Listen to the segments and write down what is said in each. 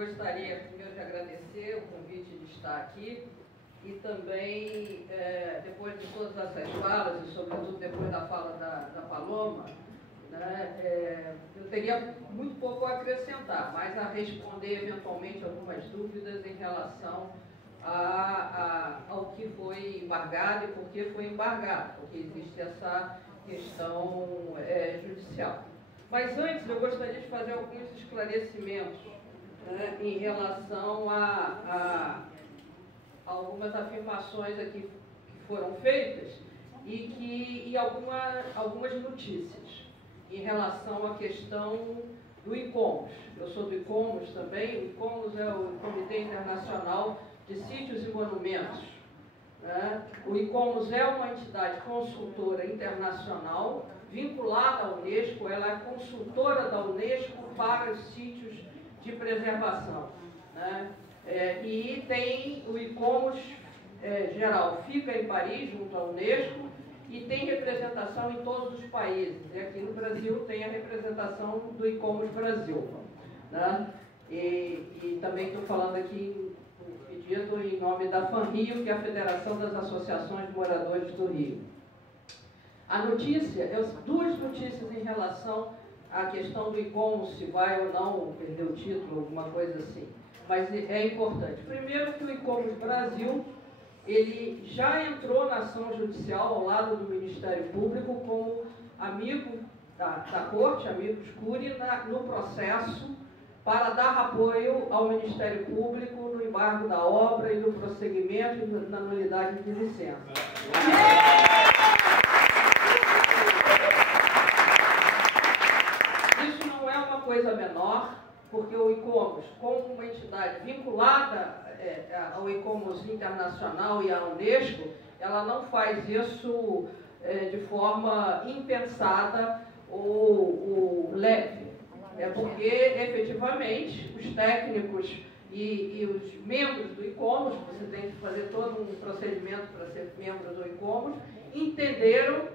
gostaria primeiro de agradecer o convite de estar aqui e também, depois de todas essas falas, e sobretudo depois da fala da Paloma, né, eu teria muito pouco a acrescentar, mas a responder eventualmente algumas dúvidas em relação ao que foi embargado e por que foi embargado, porque existe essa questão judicial. Mas antes eu gostaria de fazer alguns esclarecimentos, né, em relação a algumas afirmações aqui que foram feitas e algumas notícias em relação à questão do ICOMOS. Eu sou do ICOMOS também. O ICOMOS é o Comitê Internacional de Sítios e Monumentos, né? O ICOMOS é uma entidade consultora internacional vinculada à Unesco. Ela é consultora da Unesco para os sítios de preservação, né? E tem o ICOMOS geral, fica em Paris, junto à Unesco, e tem representação em todos os países. E aqui no Brasil tem a representação do ICOMOS Brasil, né? E também estou falando aqui no pedido em nome da FANRIO, que é a Federação das Associações de Moradores do Rio. A notícia, duas notícias em relação à questão do ICOMOS, se vai ou não perder o título, alguma coisa assim. Mas é importante. Primeiro que o ICOMOS Brasil, ele já entrou na ação judicial ao lado do Ministério Público como amigo da Corte, amigo escuri, no processo para dar apoio ao Ministério Público no embargo da obra e no prosseguimento e na nulidade de licença. Isso não é uma coisa menor, porque o ICOMOS, como uma entidade vinculada ao ICOMOS internacional e à Unesco, ela não faz isso de forma impensada ou leve. É porque, efetivamente, os técnicos e os membros do ICOMOS, você tem que fazer todo um procedimento para ser membro do ICOMOS, entenderam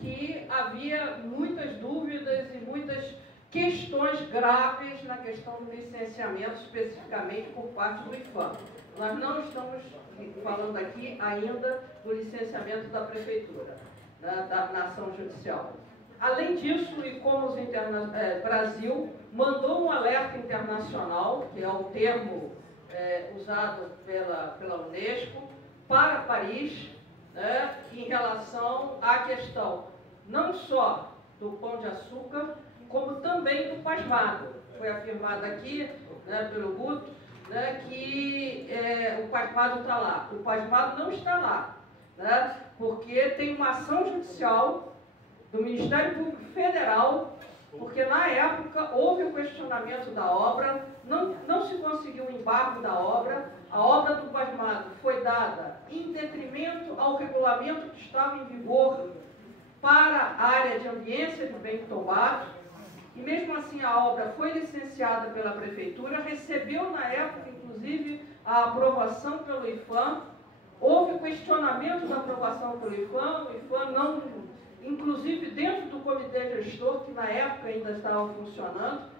que havia muitas dúvidas e muitas questões graves na questão do licenciamento, especificamente por parte do IPHAN. Nós não estamos falando aqui ainda do licenciamento da Prefeitura, na ação judicial. Além disso, o ICOMOS Brasil mandou um alerta internacional, que é o termo usado pela Unesco, para Paris, né, em relação à questão não só do Pão de Açúcar, como também do pasmado. Foi afirmado aqui, né, pelo Guto, né, que o pasmado está lá. O pasmado não está lá, né, porque tem uma ação judicial do Ministério Público Federal, porque na época houve o questionamento da obra, não se conseguiu o embargo da obra, a obra do pasmado foi dada em detrimento ao regulamento que estava em vigor para a área de ambiência de Bento Tombato, e mesmo assim a obra foi licenciada pela Prefeitura, recebeu na época, inclusive, a aprovação pelo IPHAN, houve questionamento da aprovação pelo IPHAN, o IPHAN não, inclusive dentro do comitê gestor, que na época ainda estava funcionando,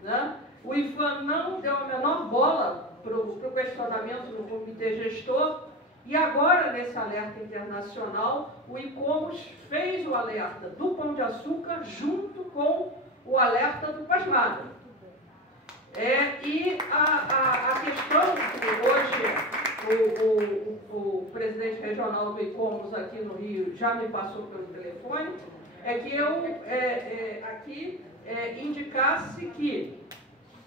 né, o IPHAN não deu a menor bola para o questionamento do comitê gestor, e agora, nesse alerta internacional, o ICOMOS fez o alerta do Pão de Açúcar junto com o alerta do pasmado. E a questão que hoje o presidente regional do ICOMOS aqui no Rio já me passou pelo telefone, é que eu aqui indicasse que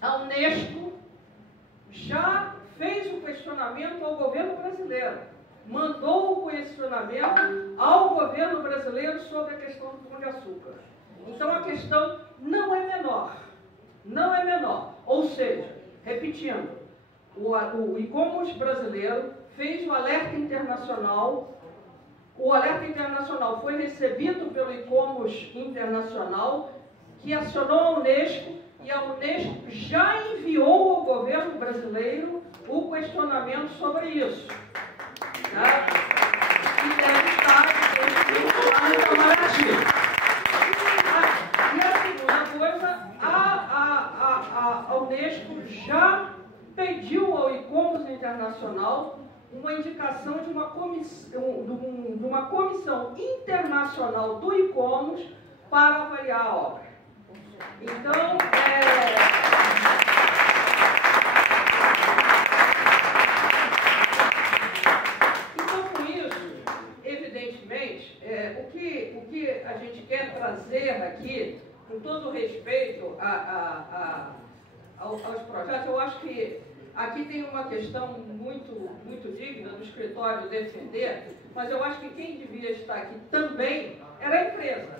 a Unesco já fez o questionamento ao governo brasileiro, mandou o questionamento ao governo brasileiro sobre a questão do Pão de Açúcar. Então a questão não é menor, não é menor. Ou seja, repetindo, o ICOMOS brasileiro fez o alerta internacional foi recebido pelo ICOMOS internacional, que acionou a Unesco, e a Unesco já enviou ao governo brasileiro o questionamento sobre isso. Tá? E deve estar lá no Itamaraty. E a segunda coisa, a Unesco já pediu ao ICOMOS Internacional uma indicação de uma comissão internacional do ICOMOS para avaliar a obra. Então, com isso, evidentemente, o que a gente quer trazer aqui, com todo respeito aos projetos, eu acho que aqui tem uma questão muito digna do escritório defender, mas eu acho que quem devia estar aqui também era a empresa.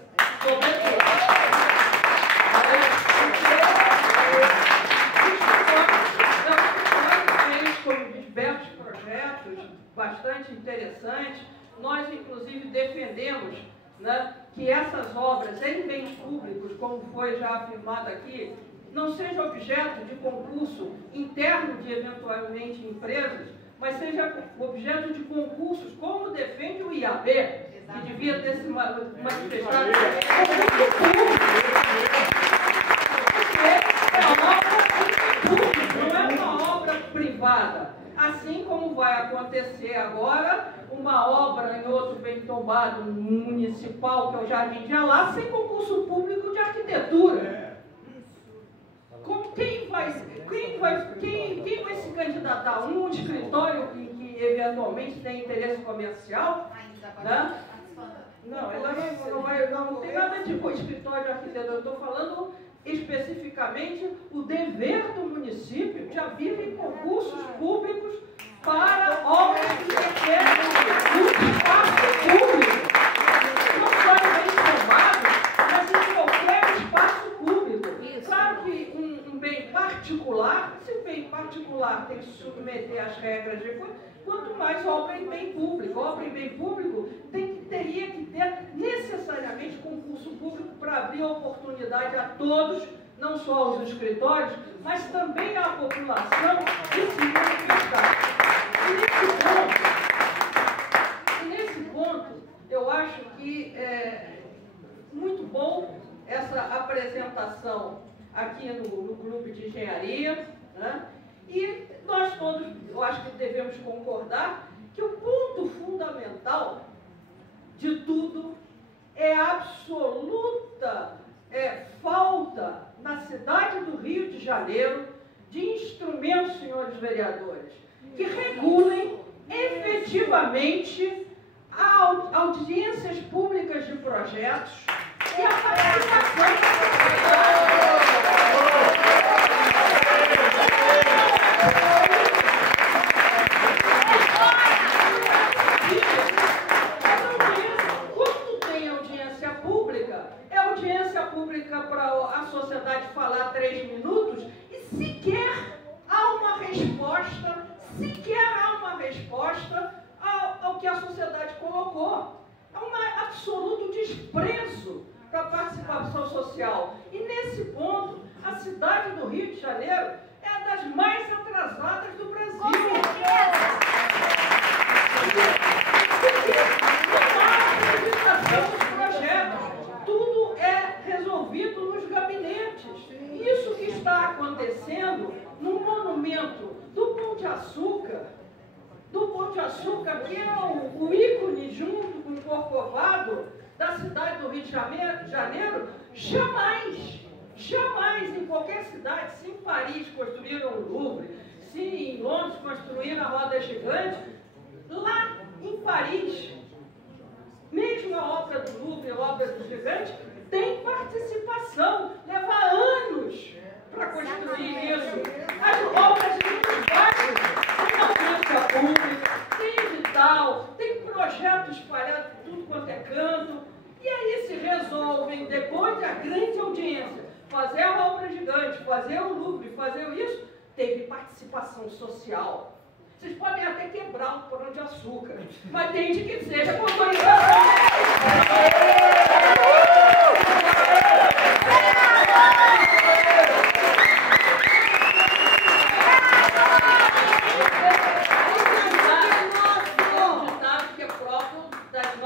Com diversos projetos bastante interessantes, nós inclusive defendemos, né, que essas obras em bens públicos, como foi já afirmado aqui, não seja objeto de concurso interno de eventualmente empresas, mas seja objeto de concursos, como defende o IAB, que devia ter se manifestado concurso público. Não é uma obra privada. Assim como vai acontecer agora uma obra em outro bem tombado municipal, que é o Jardim de Alá, sem concurso público de arquitetura. Quem vai se candidatar? Um escritório que eventualmente tem interesse comercial? Né? Não, ela não tem nada de escritório de arquitetura. Eu estou falando especificamente o dever do município de abrir concursos públicos para obras que requerem o espaço público. Não só em bem tombado, mas em qualquer espaço público. Claro que um bem particular, se o bem particular tem que se submeter às regras de coisa, quanto mais obra em bem público. Obra em bem público teria que ter necessariamente concurso público para abrir oportunidade a todos, não só aos escritórios, mas também à população de se manifestar. E nesse ponto, eu acho que é muito bom essa apresentação aqui no grupo de engenharia, né? E nós todos, eu acho que devemos concordar que o ponto fundamental de tudo é a absoluta falta na cidade do Rio de Janeiro de instrumentos, senhores vereadores, que regulem efetivamente audiências públicas de projetos e a participação da para a sociedade falar 3 minutos e sequer há uma resposta ao que a sociedade colocou. É um absoluto desprezo para a participação social. E nesse ponto, a cidade do Rio de Janeiro é a das mais atrasadas do Brasil. Com certeza! Não há acreditação dos projetos. Tudo é resolvido nos gabinetes. Isso que está acontecendo no monumento do Pão de Açúcar, que é o ícone junto com o Corcovado da cidade do Rio de Janeiro, jamais em qualquer cidade, se em Paris construíram o Louvre, se em Londres construíram a Roda Gigante, lá em Paris, mesmo a obra do Louvre, a obra do Gigante, tem participação, leva anos para construir isso. As obras de bairros têm audiência pública, tem edital, tem projetos espalhados por tudo quanto é canto, e aí se resolvem, depois da grande audiência, fazer a obra gigante, fazer o Louvre, fazer isso, teve participação social. Vocês podem até quebrar o Pão de Açúcar, mas desde que seja com autorização. Um ditado que é próprio das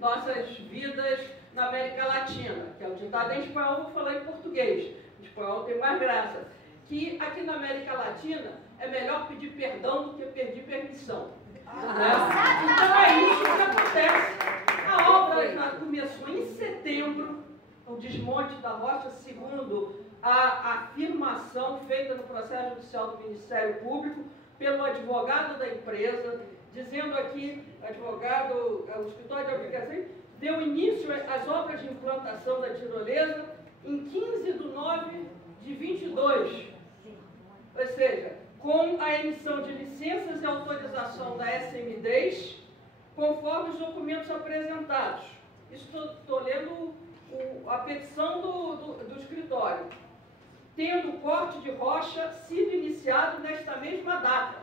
nossas vidas na América Latina, que é o ditado em espanhol, vou falar em português. Em espanhol tem mais graça. que aqui na América Latina é melhor pedir perdão do que pedir permissão. Então é isso que acontece. A obra já começou em setembro, o desmonte da rocha, segundo a afirmação feita no processo judicial do Ministério Público pelo advogado da empresa, dizendo aqui, o escritório de obrigações deu início às obras de implantação da tirolesa em 15 de 9 de 22, ou seja, com a emissão de licenças e autorização da SM10, conforme os documentos apresentados. Estou lendo a petição do escritório. Tendo o corte de rocha sido iniciado nesta mesma data.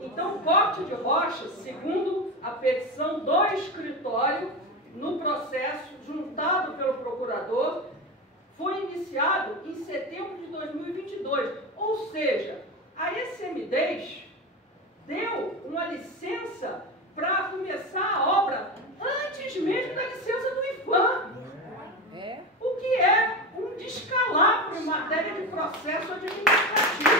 Então, o corte de rocha, segundo a petição do escritório, no processo juntado pelo procurador, foi iniciado em setembro de 2022. Ou seja, a SM10 deu uma licença para começar a obra antes mesmo da licença do IPHAN. O que é um descalabro em matéria de processo administrativo.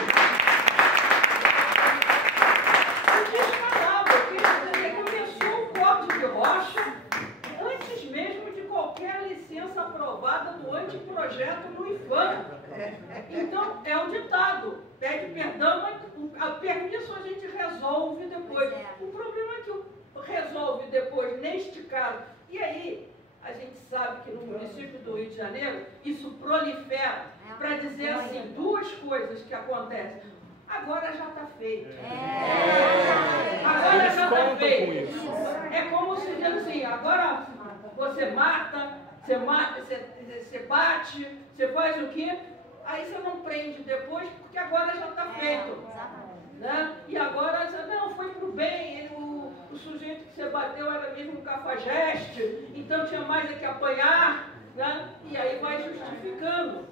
Um descalabro, porque começou o corte de rocha antes mesmo de qualquer licença aprovada do anteprojeto no IPHAN. Então, é um ditado, pede perdão, mas a permissão a gente resolve depois. O problema é que resolve depois, neste caso, e aí a gente sabe que no município do Rio de Janeiro isso prolifera para dizer assim, duas coisas que acontecem. Agora já está feito. Agora já está feito. É como se diz assim, agora você mata, você bate, você faz o quê? Aí você não prende depois, porque agora já está feito. Né? E agora, não, foi para o bem, o sujeito que você bateu era mesmo um cafajeste, então tinha mais que apanhar, né? E aí vai justificando.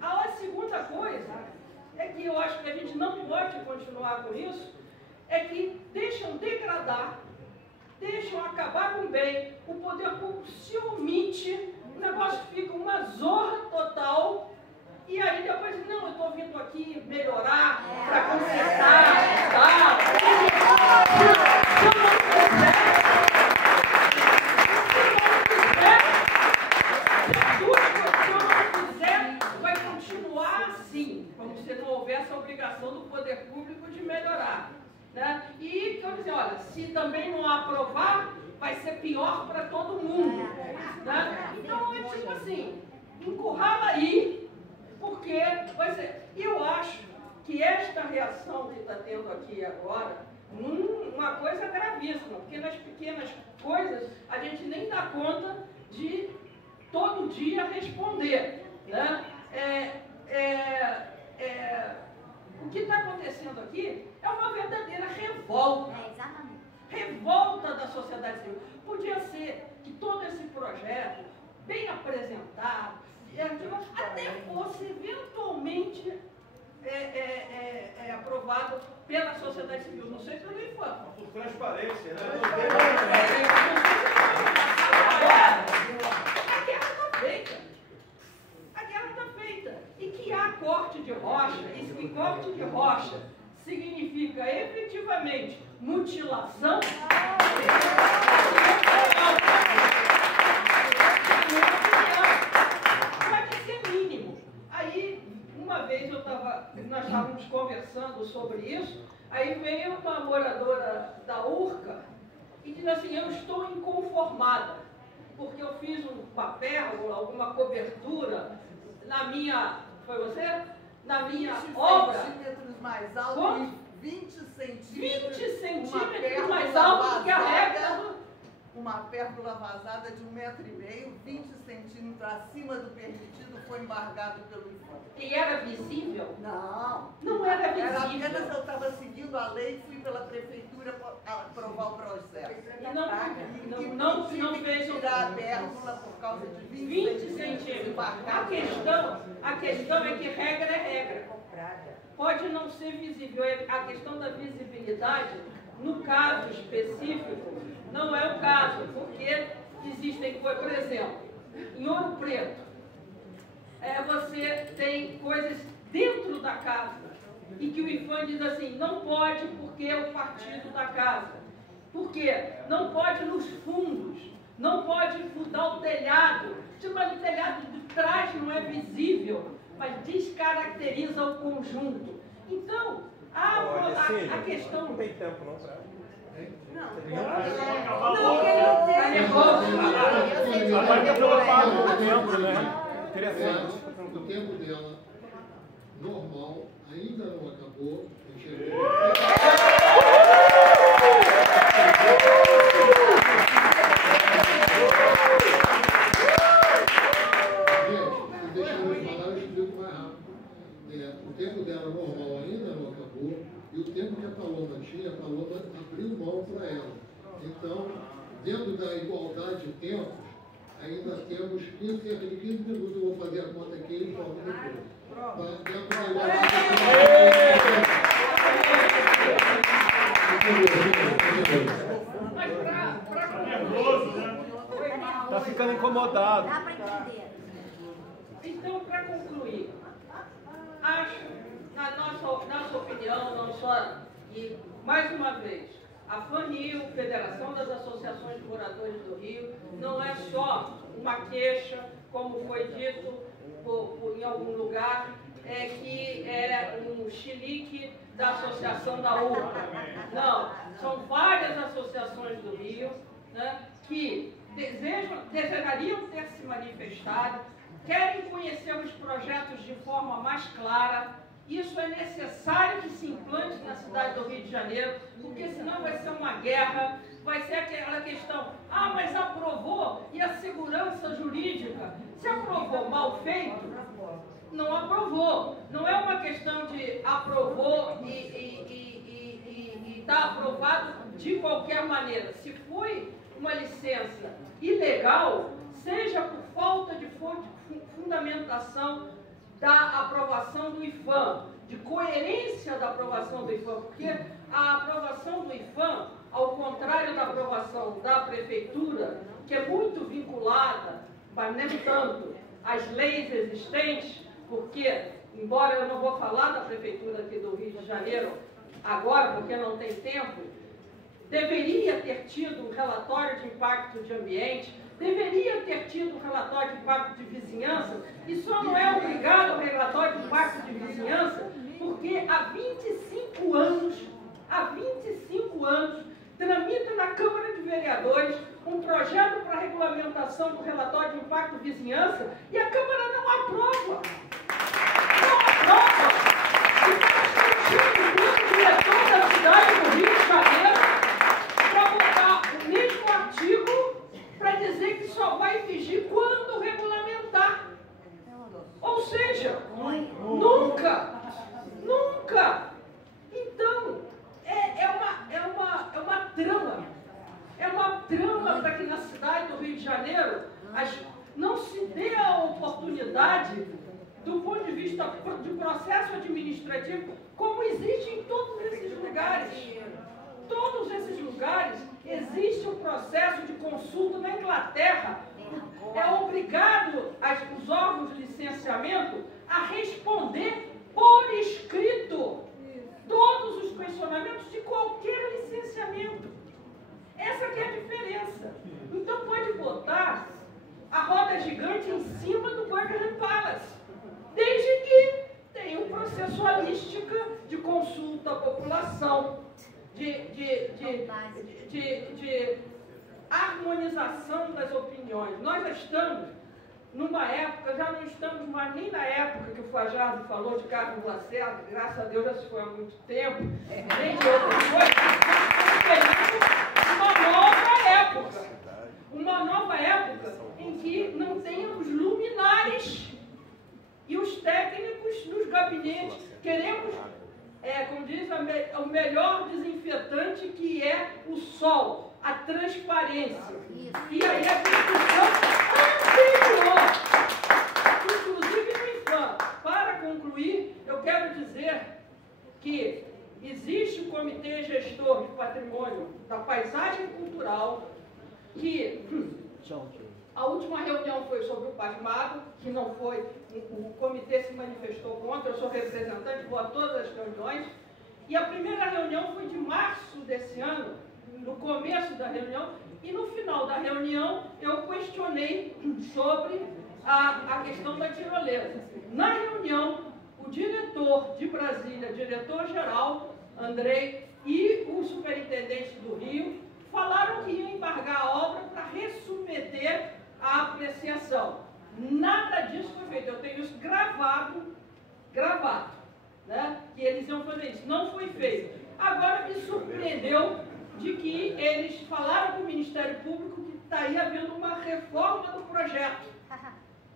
A segunda coisa é que eu acho que a gente não pode continuar com isso, é que deixam degradar, deixam acabar com o bem, o poder público se omite, o negócio fica uma zorra total. E aí depois, não, eu estou vindo aqui melhorar, para consertar, tal. Se eu não quiser, vai continuar assim, como se não houvesse a obrigação do poder público de melhorar. Né? E que eu dizer, olha, se também não aprovar, vai ser pior para todo mundo. Né? Então, é tipo assim, encurrala aí. Porque, eu acho que esta reação que está tendo aqui agora, uma coisa gravíssima, porque nas pequenas coisas a gente nem dá conta de todo dia responder. Né? O que está acontecendo aqui é uma verdadeira revolta. Revolta da sociedade civil. Podia ser que todo esse projeto, bem apresentado, até fosse eventualmente aprovado pela sociedade civil. Não sei se pelo IPHAN. Por transparência, né? A guerra está feita. A guerra está feita. E que há corte de rocha, e que corte de rocha significa efetivamente mutilação. Nós estávamos conversando sobre isso, aí veio uma moradora da Urca e disse assim, eu estou inconformada, porque eu fiz um papel, alguma cobertura na minha, foi você? Na minha obra. 20 centímetros mais alto. Como? 20 centímetros. 20 centímetros mais alto do que a regra. Uma pérgola vazada de 1,5 metro, 20 centímetros acima do permitido, foi embargado pelo IPHAN. E era visível? Não. Não era visível. Era apenas eu estava seguindo a lei e fui pela prefeitura aprovar o processo. E não fez o... tirar a pérgola por causa de 20 centímetros. A questão é que regra é regra. Pode não ser visível. A questão da visibilidade, no caso específico, não é o caso, porque existem coisas, por exemplo, em Ouro Preto, você tem coisas dentro da casa. E que o IPHAN diz assim, não pode porque é o partido da casa. Por quê? Não pode nos fundos, não pode mudar o telhado. Mas o telhado de trás não é visível, mas descaracteriza o conjunto. Então, a questão... Não tem tempo não para... O tempo dela normal ainda não acabou. Gente, deixa eu falar, eu explico mais rápido. O tempo dela normal ainda não acabou. E o tempo que a Paloma tinha, a Paloma abriu mão para ela. Então, dentro da igualdade de tempos, ainda temos cerca de 15 minutos. Eu vou fazer a conta aqui e informo depois. Dentro da igualdade de tempos. Está ficando incomodado. Dá para entender. Então, para concluir, acho, na nossa opinião, não só, e mais uma vez, a FANRIO, Federação das Associações de Moradores do Rio, não é só uma queixa, como foi dito em algum lugar, que é um chilique da Associação da UPA. Não, são várias associações do Rio, né, que desejariam ter se manifestado, querem conhecer os projetos de forma mais clara. Isso é necessário que se implante na cidade do Rio de Janeiro, porque senão vai ser uma guerra, vai ser aquela questão, mas aprovou, e a segurança jurídica? Se aprovou mal feito, não aprovou. Não é uma questão de aprovou e está aprovado de qualquer maneira. Se foi uma licença ilegal, seja por falta de fundamentação da aprovação do IPHAN, de coerência da aprovação do IPHAN, porque a aprovação do IPHAN, ao contrário da aprovação da Prefeitura, que é muito vinculada, mas nem tanto, às leis existentes, porque, embora eu não vou falar da Prefeitura aqui do Rio de Janeiro agora, porque não tem tempo, deveria ter tido um relatório de impacto de ambiente, deveria ter tido um relatório de impacto de vizinhança, e só não é obrigado ao relatório de impacto de vizinhança, porque há 25 anos, tramita na Câmara de Vereadores um projeto para regulamentação do relatório de impacto de vizinhança, e a Câmara não aprova. Não aprova. E está discutindo o diretor da cidade do Rio de Janeiro para botar o mesmo artigo para dizer que só vai vigir quando regulamentar. Ou seja, nunca. Então, é uma trama para que na cidade do Rio de Janeiro não se dê a oportunidade, do ponto de vista de processo administrativo, como existe em todos esses lugares. Todos esses lugares existe um processo de consulta. Na Inglaterra, é obrigado os órgãos de licenciamento a responder por escrito todos os questionamentos de qualquer licenciamento. Essa que é a diferença. Então pode botar a roda gigante em cima do Buckingham Palace, desde que tenha uma processualística de consulta à população, de harmonização das opiniões. Nós já estamos numa época, já não estamos mais nem na época que o Fajardo falou de Carlos Lacerda, graças a Deus já se foi há muito tempo, nem de outras coisas, uma nova época em que não tenhamos luminares e os técnicos nos gabinetes. Queremos, como diz, o melhor desinfetante, que é o sol, a transparência. E aí a discussão anterior, inclusive no IPHAN. Para concluir, eu quero dizer que existe o Comitê Gestor de Patrimônio da Paisagem Cultural, que A última reunião foi sobre o Pasmado, que não foi, o comitê se manifestou contra, eu sou representante, vou a todas as reuniões. E a primeira reunião foi de março desse ano, no começo da reunião, e no final da reunião eu questionei sobre a questão da tirolesa. Na reunião, o diretor de Brasília, diretor-geral, Andrei, e o superintendente do Rio, falaram que ia embargar a obra para ressubmeter a apreciação. Nada disso foi feito. Eu tenho isso gravado, né? Que eles iam fazer isso. Não foi feito. Agora me surpreendeu de que eles falaram com o Ministério Público que estaria havendo uma reforma do projeto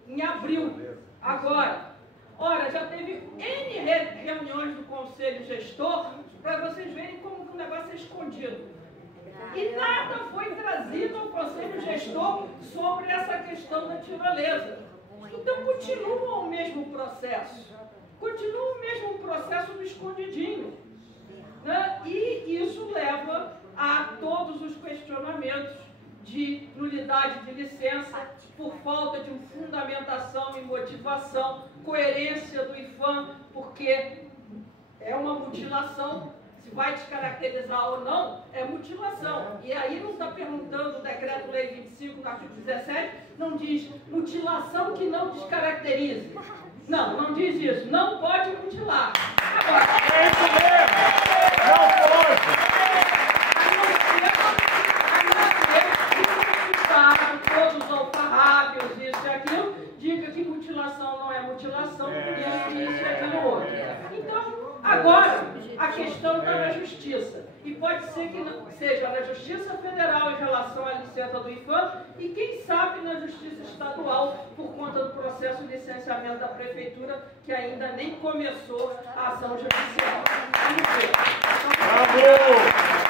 em abril. Agora, ora, já teve N reuniões do Conselho Gestor para vocês verem como que o negócio é escondido. E nada foi trazido ao Conselho Gestor sobre essa questão da tirolesa. Então continua o mesmo processo. Continua o mesmo processo do escondidinho. Né? E isso leva a todos os questionamentos de nulidade de licença por falta de fundamentação e motivação, coerência do IPHAN, porque é uma mutilação. Se vai descaracterizar ou não, é mutilação. E aí não está perguntando o Decreto-Lei 25, no artigo 17, não diz mutilação que não descaracterize. Não, não diz isso. Não pode mutilar. Agora, é isso mesmo! Não pode! Todos os alfarrábios, isso e aquilo, diga que mutilação não é mutilação, isso e aquilo outro. Então, agora, a questão está na Justiça. E pode ser que não, seja na Justiça Federal em relação à licença do IPHAN e, quem sabe, na Justiça Estadual, por conta do processo de licenciamento da Prefeitura, que ainda nem começou a ação judicial. Vamos ver. Bravo!